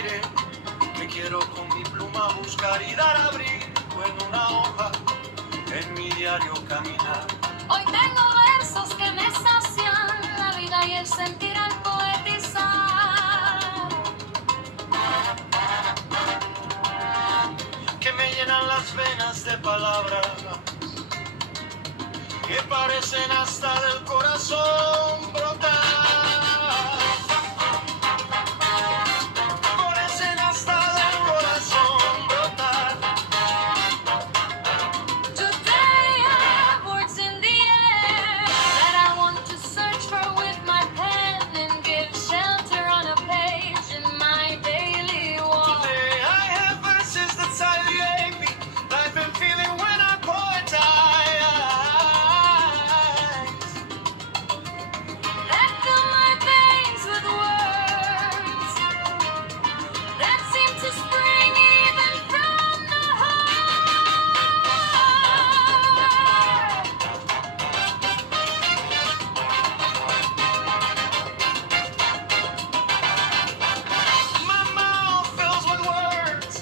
aire, me quiero con mi pluma buscar y dar abrigo en una hoja, en mi diario caminar. Hoy tengo versos que me sacian la vida y el sentir al poetizar. Que me llenan las venas de palabras que parecen hasta del corazón brotar. Parecen hasta del corazón brotar. Today I have words in the air that I want to search for with my pen and give shelter on a page in my daily walk. Today I have verses that silently me life and feeling when I poetize. That fill my veins with words that seem to spring even from the heart. My mouth fills with words,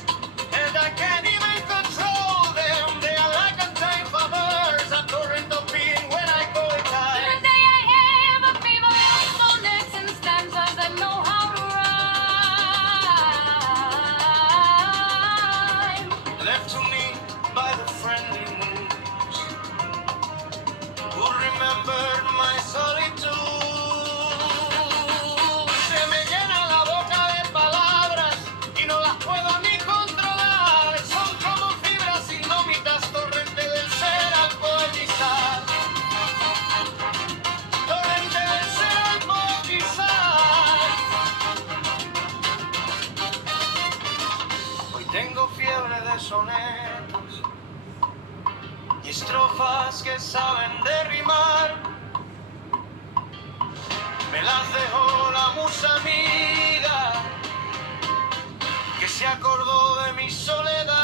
and I can't even control them. They are like a tank of birds, a torrent of being when I poetize. Today I have a fever of sonnets and stanzas that know how to rhyme. Left to me by the friendly moons, who remembered my solitude. Se me llena la boca de palabras y no las puedo ni controlar. Son como fibras indómitas, torrente del ser al poetizar. Torrente del ser al poetizar. Hoy tengo fiebre de sonetos y estrofas que saben derrimar. Me las dejó la musa amiga que se acordó de mi soledad.